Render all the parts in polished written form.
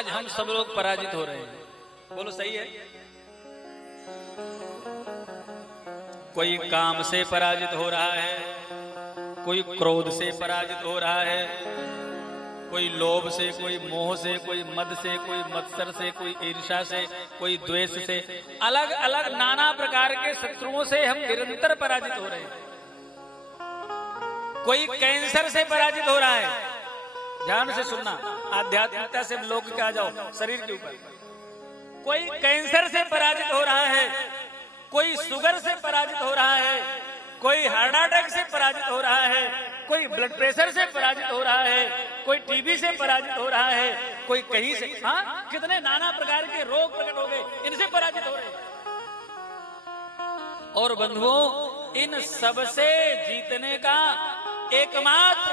आज हम सब लोग पराजित हो रहे हैं। बोलो सही है? कोई काम से पराजित हो रहा है, कोई क्रोध से पराजित हो रहा है, कोई लोभ से, कोई मोह से, कोई मद से, कोई मत्सर से, कोई ईर्ष्या से, कोई द्वेष से, अलग अलग नाना प्रकार के शत्रुओं से हम निरंतर पराजित हो रहे हैं। कोई कैंसर से पराजित हो रहा है। ध्यान से सुनना, आध्यात्मिकता से लोग क्या जाओ शरीर के ऊपर। कोई कैंसर से पराजित हो रहा है, कोई शुगर से पराजित हो रहा है, कोई हार्ट अटैक से पराजित हो रहा है, कोई ब्लड प्रेशर से पराजित हो रहा है, कोई टीबी से पराजित हो रहा है, कोई कहीं से। हाँ, कितने नाना प्रकार के रोग प्रकट हो गए, इनसे पराजित हो रहे हैं। और बंधुओं, इन सबसे जीतने का एकमात्र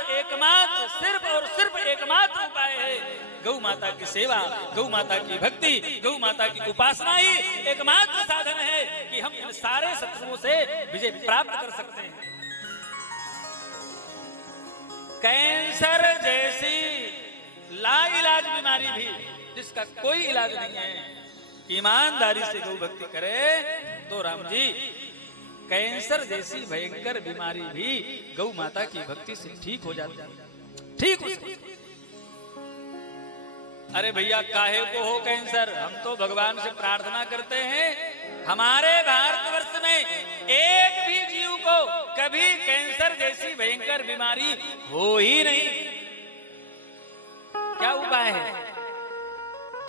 सिर्फ और सिर्फ एकमात्र उपाय है गौ माता की सेवा, गौ माता की भक्ति, गौ माता की उपासना ही एकमात्र साधन है कि हम इन सारे शत्रुओं से विजय प्राप्त कर सकते हैं। कैंसर जैसी लाइलाज बीमारी भी जिसका कोई इलाज नहीं है, ईमानदारी से गौ भक्ति करे तो राम जी कैंसर जैसी भयंकर बीमारी भी गौ माता की भक्ति से ठीक हो जाती है। ठीक हो सकती। अरे भैया, काहे को हो कैंसर? हम तो भगवान से प्रार्थना करते हैं हमारे भारतवर्ष में एक भी जीव को कभी कैंसर जैसी भयंकर बीमारी हो ही नहीं। क्या उपाय है?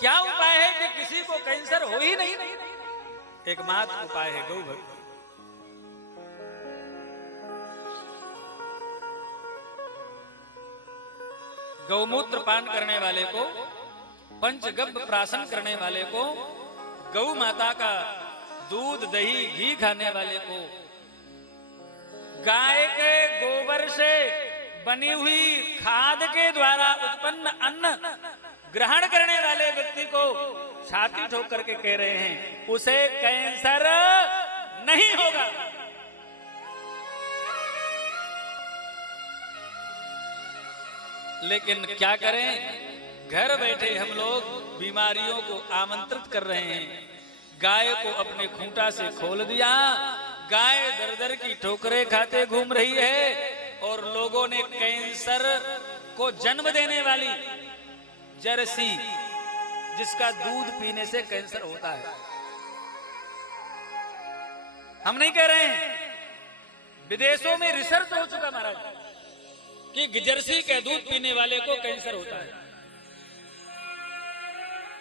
क्या उपाय है कि किसी को कैंसर हो ही नहीं? एकमात्र उपाय है गौ भक्ति। गौमूत्र पान करने वाले को, पंचगव्य प्राशन करने वाले को, गौ माता का दूध दही घी खाने वाले को, गाय के गोबर से बनी हुई खाद के द्वारा उत्पन्न अन्न ग्रहण करने वाले व्यक्ति को छाती ठोक करके कह रहे हैं उसे कैंसर नहीं होगा। लेकिन क्या करें, घर बैठे हम लोग बीमारियों को आमंत्रित कर रहे हैं। गाय को अपने खूंटा से खोल दिया, गाय दर दर की ठोकरें खाते घूम रही है और लोगों ने कैंसर को जन्म देने वाली जर्सी, जिसका दूध पीने से कैंसर होता है। हम नहीं कह रहे हैं, विदेशों में रिसर्च हो चुका महाराज कि जर्सी के दूध पीने वाले को कैंसर होता है।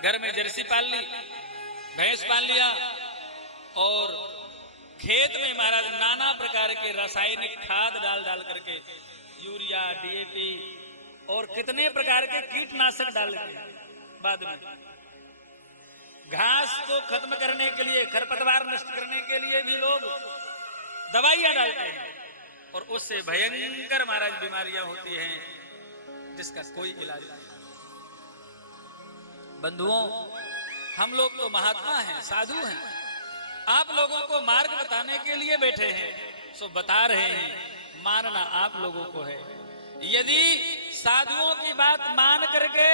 घर में जर्सी पाल ली, भैंस पाल लिया और खेत में महाराज नाना प्रकार के रासायनिक खाद डाल करके, यूरिया, डीएपी और कितने प्रकार के कीटनाशक डाल के बाद में घास को खत्म करने के लिए, खरपतवार नष्ट करने के लिए भी लोग दवाइयां डालते हैं और उससे भयंकर महाराज बीमारियां होती हैं जिसका कोई इलाज नहीं। बंधुओं, हम लोग तो महात्मा हैं, साधु हैं, आप लोगों को मार्ग बताने के लिए बैठे हैं, सो बता रहे हैं, मानना आप लोगों को है। यदि साधुओं की बात मान करके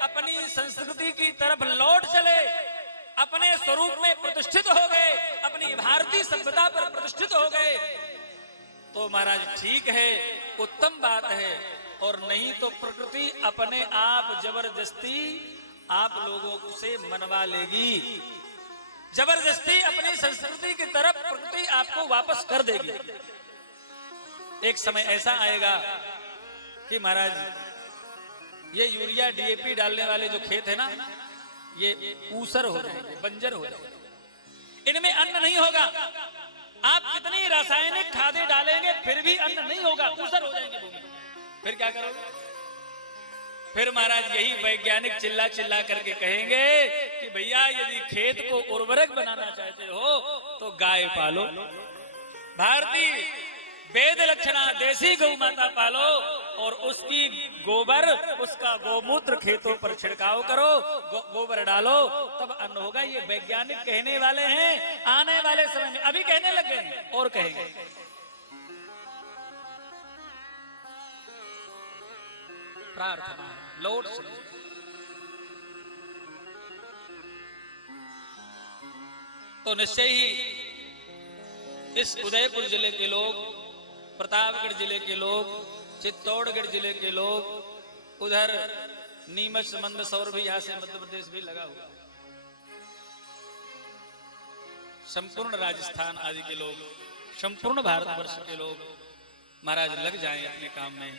अपनी संस्कृति की तरफ लौट चले, अपने स्वरूप में प्रतिष्ठित हो गए, अपनी भारतीय सभ्यता पर प्रतिष्ठित हो गए, तो महाराज ठीक है, उत्तम बात है। और नहीं तो प्रकृति अपने आप जबरदस्ती आप लोगों से मनवा लेगी, जबरदस्ती अपनी संस्कृति की तरफ प्रकृति आपको वापस कर देगी। एक समय ऐसा आएगा कि महाराज ये यूरिया डीएपी डालने वाले जो खेत है ना, ये ऊसर हो जाएंगे, बंजर हो जाएंगे, इनमें अन्न नहीं होगा। आप कितनी रासायनिक खादें डालेंगे फिर भी अन्न नहीं होगा, ऊसर हो जाएंगे भूमि। फिर क्या करोगे? फिर महाराज यही वैज्ञानिक चिल्ला चिल्ला करके कहेंगे कि भैया यदि खेत को उर्वरक बनाना चाहते हो तो गाय पालो, भारतीय वेद लक्षणा देसी गौ माता पालो और उसकी गोबर, उसका गोमूत्र खेतों पर छिड़काव करो, गोबर डालो, तब अन्न होगा। ये वैज्ञानिक कहने वाले हैं, आने वाले समय में अभी कहने लग गए हैं और कहेंगे। प्रार्थना लौट तो निश्चय ही इस उदयपुर जिले के लोग, प्रतापगढ़ जिले के लोग, चित्तौड़गढ़ जिले के लोग, उधर नीमच मंदसौर भी, यहां से मध्य प्रदेश भी लगा हुआ, संपूर्ण राजस्थान आदि के लोग, संपूर्ण भारतवर्ष के लोग महाराज लग जाएं अपने काम में।